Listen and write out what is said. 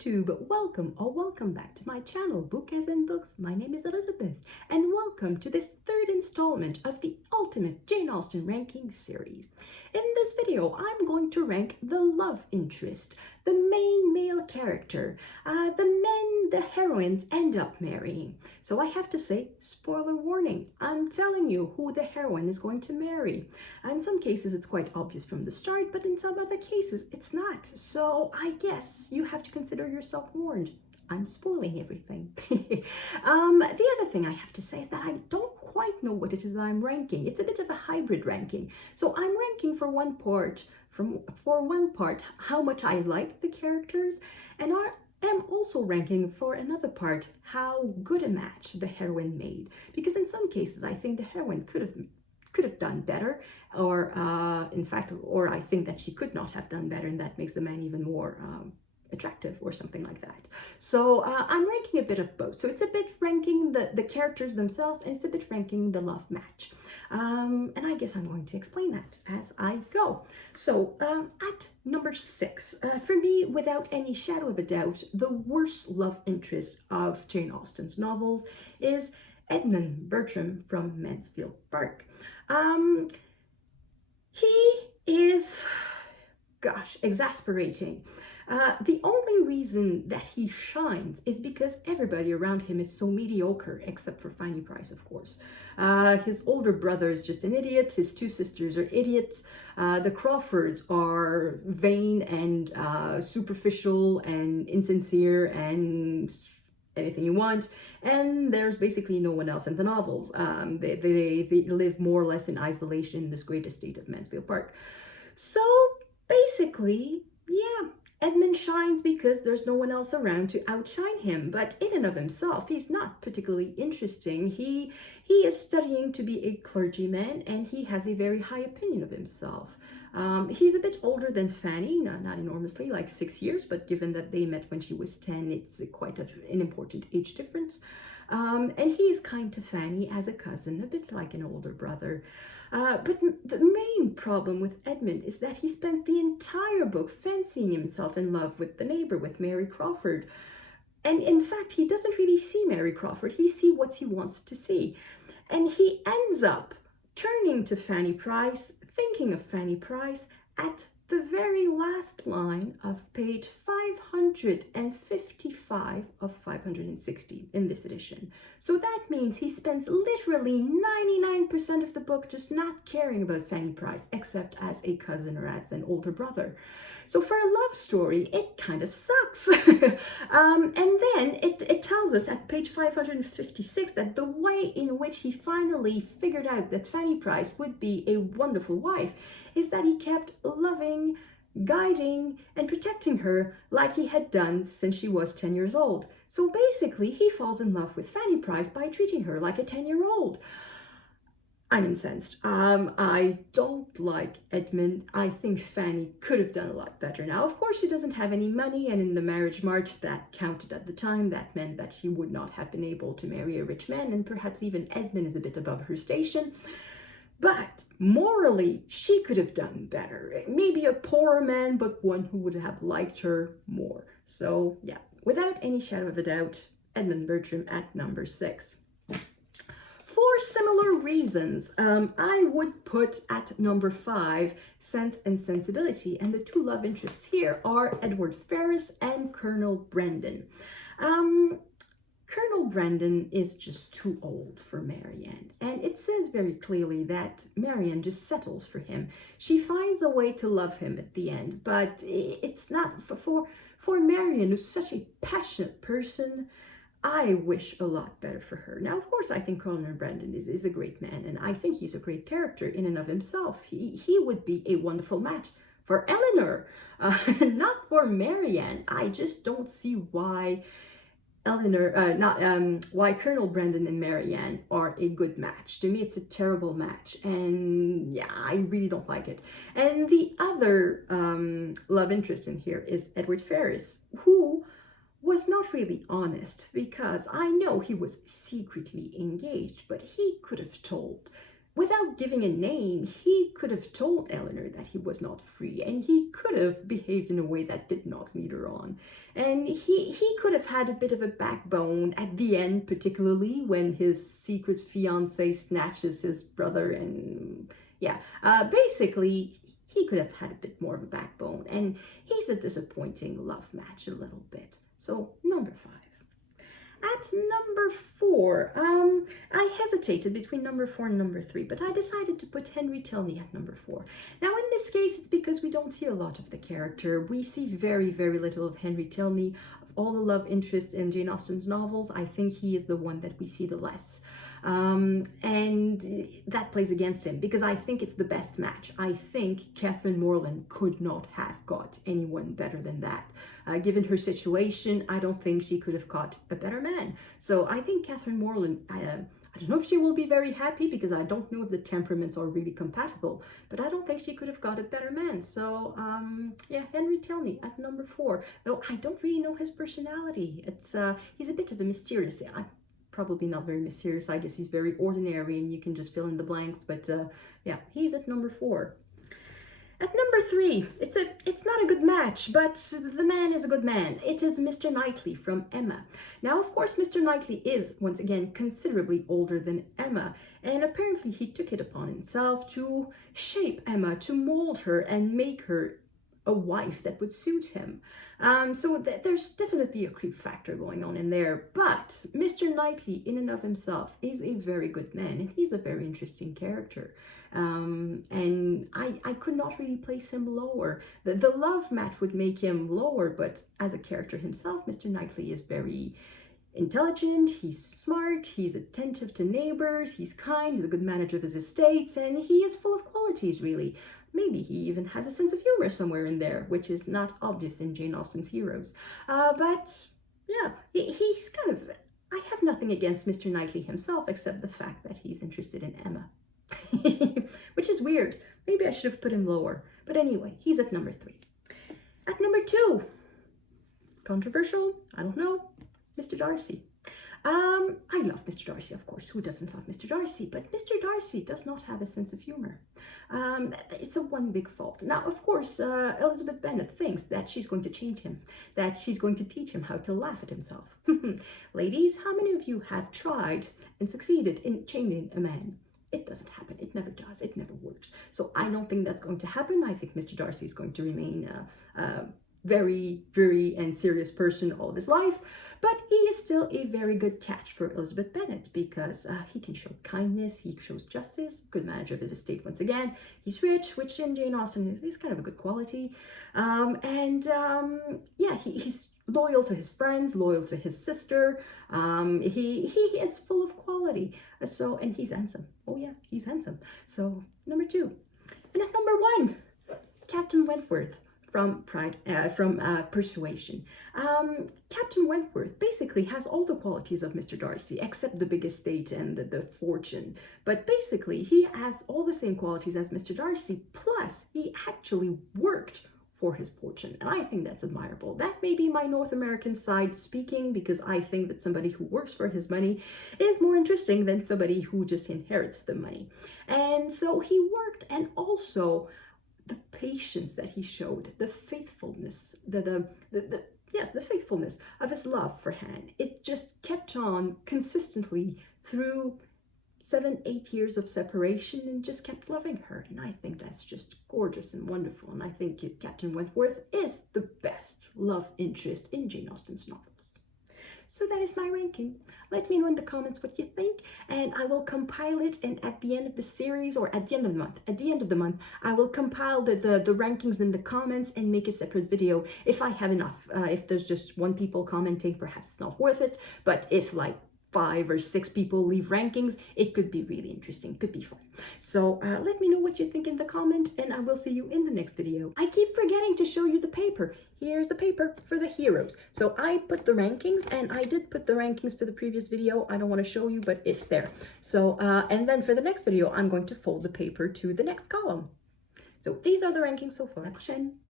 YouTube. Welcome back to my channel, Book as in Books. My name is Elizabeth, and welcome to this third installment of the Ultimate Jane Austen Ranking series. In this video, I'm going to rank the love interest, the main male character, the men the heroines end up marrying. So I have to say, spoiler warning, I'm telling you who the heroine is going to marry. In some cases, it's quite obvious from the start, but in some other cases, it's not. So I guess you have to consider yourself warned. I'm spoiling everything. The other thing I have to say is that I don't quite know what it is that I'm ranking. It's a bit of a hybrid ranking. So I'm ranking for one part, how much I like the characters, and I am also ranking for another part how good a match the heroine made. Because in some cases, I think the heroine could have done better, or I think that she could not have done better, and that makes the man even more attractive or something like that. So I'm ranking a bit of both. So it's a bit ranking the characters themselves, and it's a bit ranking the love match. And I guess I'm going to explain that as I go. So at number 6, for me, without any shadow of a doubt, the worst love interest of Jane Austen's novels is Edmund Bertram from Mansfield Park. He is, gosh, exasperating. The only reason that he shines is because everybody around him is so mediocre, except for Fanny Price, of course. His older brother is just an idiot. His 2 sisters are idiots. The Crawfords are vain and superficial and insincere and anything you want, and there's basically no one else in the novels. They live more or less in isolation in this great estate of Mansfield Park. So basically, yeah, Edmund shines because there's no one else around to outshine him, but in and of himself, he's not particularly interesting. He is studying to be a clergyman, and he has a very high opinion of himself. He's a bit older than Fanny, not enormously, like 6 years, but given that they met when she was 10, it's quite an important age difference. And he's kind to Fanny as a cousin, a bit like an older brother. But the main problem with Edmund is that he spends the entire book fancying himself in love with the neighbor, with Mary Crawford. And in fact, he doesn't really see Mary Crawford. He sees what he wants to see. And he ends up turning to Fanny Price, thinking of Fanny Price at the very last line of page 555 of 560 in this edition. So that means he spends literally 99% of the book just not caring about Fanny Price, except as a cousin or as an older brother. So for a love story, it kind of sucks. And then it tells us at page 556 that the way in which he finally figured out that Fanny Price would be a wonderful wife is that he kept loving, guiding, and protecting her like he had done since she was 10 years old. So basically, he falls in love with Fanny Price by treating her like a 10-year-old. I'm incensed. I don't like Edmund. I think Fanny could have done a lot better. Now, of course, she doesn't have any money, and in the marriage march that counted at the time, that meant that she would not have been able to marry a rich man, and perhaps even Edmund is a bit above her station. But morally, she could have done better. Maybe a poorer man, but one who would have liked her more. So yeah, without any shadow of a doubt, Edmund Bertram at number 6. For similar reasons, I would put at number 5 Sense and Sensibility, and the 2 love interests here are Edward Ferris and Colonel Brandon. Colonel Brandon is just too old for Marianne, and it says very clearly that Marianne just settles for him. She finds a way to love him at the end, but it's not for Marianne, who's such a passionate person. I wish a lot better for her. Now, of course, I think Colonel Brandon is a great man, and I think he's a great character in and of himself. He would be a wonderful match for Eleanor, not for Marianne. I just don't see why why Colonel Brandon and Marianne are a good match. To me, it's a terrible match, and yeah, I really don't like it. And the other love interest in here is Edward Ferris, who was not really honest, because I know he was secretly engaged, but he could have told without giving a name, he could have told Eleanor that he was not free, and he could have behaved in a way that did not lead her on. And he could have had a bit of a backbone at the end, particularly when his secret fiancé snatches his brother. And yeah, basically, he could have had a bit more of a backbone. And he's a disappointing love match a little bit. So, number 5. At number 4, I hesitated between number 4 and number 3, but I decided to put Henry Tilney at number 4. Now, in this case, it's because we don't see a lot of the character. We see very, very little of Henry Tilney. Of all the love interests in Jane Austen's novels, I think he is the one that we see the less. And that plays against him, because I think it's the best match. I think Catherine Morland could not have got anyone better than that. Given her situation, I don't think she could have got a better man. So I think Catherine Morland, I don't know if she will be very happy, because I don't know if the temperaments are really compatible, but I don't think she could have got a better man. So yeah, Henry Tilney at number 4, though I don't really know his personality. It's he's a bit of a mysterious, probably not very mysterious. I guess he's very ordinary, and you can just fill in the blanks. But yeah, he's at number 4. At number 3, it's not a good match, but the man is a good man. It is Mr. Knightley from Emma. Now, of course, Mr. Knightley is, once again, considerably older than Emma, and apparently he took it upon himself to shape Emma, to mold her and make her a wife that would suit him. So there's definitely a creep factor going on in there, but Mr. Knightley in and of himself is a very good man, and he's a very interesting character. And I could not really place him lower. The love match would make him lower, but as a character himself, Mr. Knightley is very intelligent, he's smart, he's attentive to neighbors, he's kind, he's a good manager of his estate, and he is full of qualities, really. Maybe he even has a sense of humor somewhere in there, which is not obvious in Jane Austen's heroes. But yeah, he's kind of... I have nothing against Mr. Knightley himself, except the fact that he's interested in Emma. Which is weird. Maybe I should have put him lower. But anyway, he's at number 3. At number 2, controversial, I don't know, Mr. Darcy. I love Mr. Darcy, of course. Who doesn't love Mr. Darcy? But Mr. Darcy does not have a sense of humor. It's a one big fault. Now, of course, Elizabeth Bennet thinks that she's going to change him, that she's going to teach him how to laugh at himself. Ladies, how many of you have tried and succeeded in changing a man? It doesn't happen. It never does. It never works. So I don't think that's going to happen. I think Mr. Darcy is going to remain very dreary and serious person all of his life, but he is still a very good catch for Elizabeth Bennet, because he can show kindness, he shows justice, good manager of his estate once again, he's rich, which in Jane Austen is kind of a good quality, yeah, he's loyal to his friends, loyal to his sister, he is full of quality, so, and he's handsome. Oh yeah, he's handsome. So number 2. And at number 1, Captain Wentworth from Persuasion. Captain Wentworth basically has all the qualities of Mr. Darcy, except the big estate and the fortune. But basically, he has all the same qualities as Mr. Darcy, plus he actually worked for his fortune. And I think that's admirable. That may be my North American side speaking, because I think that somebody who works for his money is more interesting than somebody who just inherits the money. And so he worked, and also the patience that he showed, the faithfulness, the faithfulness of his love for Anne. It just kept on consistently through 7-8 years of separation, and just kept loving her. And I think that's just gorgeous and wonderful. And I think Captain Wentworth is the best love interest in Jane Austen's novels. So that is my ranking. Let me know in the comments what you think, and I will compile it, and at the end of the series, or at the end of the month, I will compile the rankings in the comments and make a separate video if I have enough. If there's just 1 people commenting, perhaps it's not worth it, but if like 5 or 6 people leave rankings, it could be really interesting, could be fun. So let me know what you think in the comments, and I will see you in the next video. I keep forgetting to show you the paper. Here's the paper for the heroes. So I put the rankings, and I did put the rankings for the previous video. I don't want to show you, but it's there. So, and then for the next video, I'm going to fold the paper to the next column. So these are the rankings so far. À la prochaine.